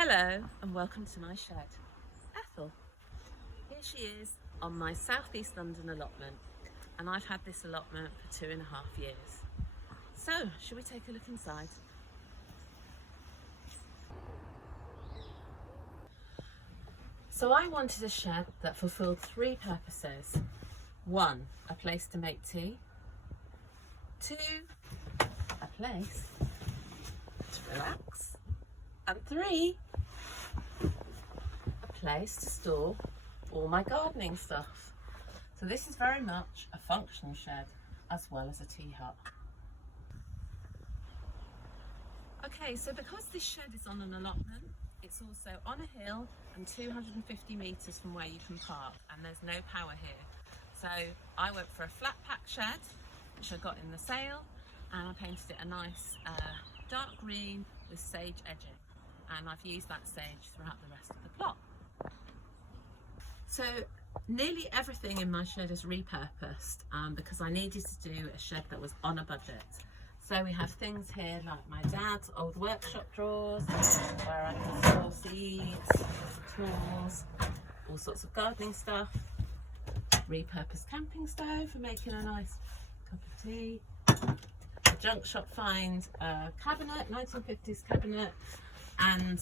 Hello and welcome to my shed. Ethel. Here she is on my southeast London allotment, and I've had this allotment for 2.5 years. So, shall we take a look inside? So I wanted a shed that fulfilled 3 purposes. 1, a place to make tea. 2, a place to relax. And 3, a place to store all my gardening stuff. So this is very much a functional shed as well as a tea hut. Okay, so because this shed is on an allotment, it's also on a hill and 250 metres from where you can park, and there's no power here. So I went for a flat pack shed, which I got in the sale, and I painted it a nice dark green with sage edging. And I've used that sage throughout the rest of the plot. So nearly everything in my shed is repurposed because I needed to do a shed that was on a budget. So we have things here like my dad's old workshop drawers where I can store seeds, tools, all sorts of gardening stuff, repurposed camping stove for making a nice cup of tea, a junk shop find cabinet, 1950s cabinet, and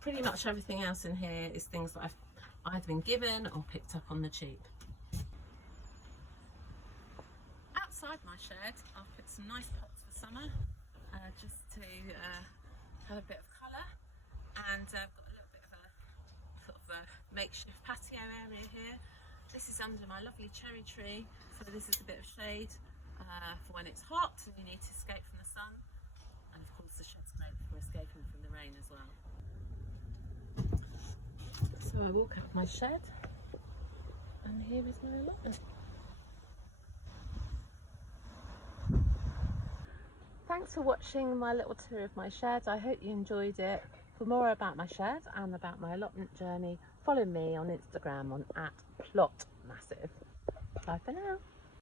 pretty much everything else in here is things that I've either been given or picked up on the cheap. Outside my shed, I've put some nice pots for summer, just to have a bit of colour, and I've got a little bit of a sort of a makeshift patio area here. This is under my lovely cherry tree, so this is a bit of shade for when it's hot and you need to escape from the sun. And of course the shed's great for escaping from the rain as well. So I walk out my shed and here is my allotment. Thanks for watching my little tour of my shed. I hope you enjoyed it. For more about my shed and about my allotment journey, follow me on Instagram on @plotmassive. Bye for now.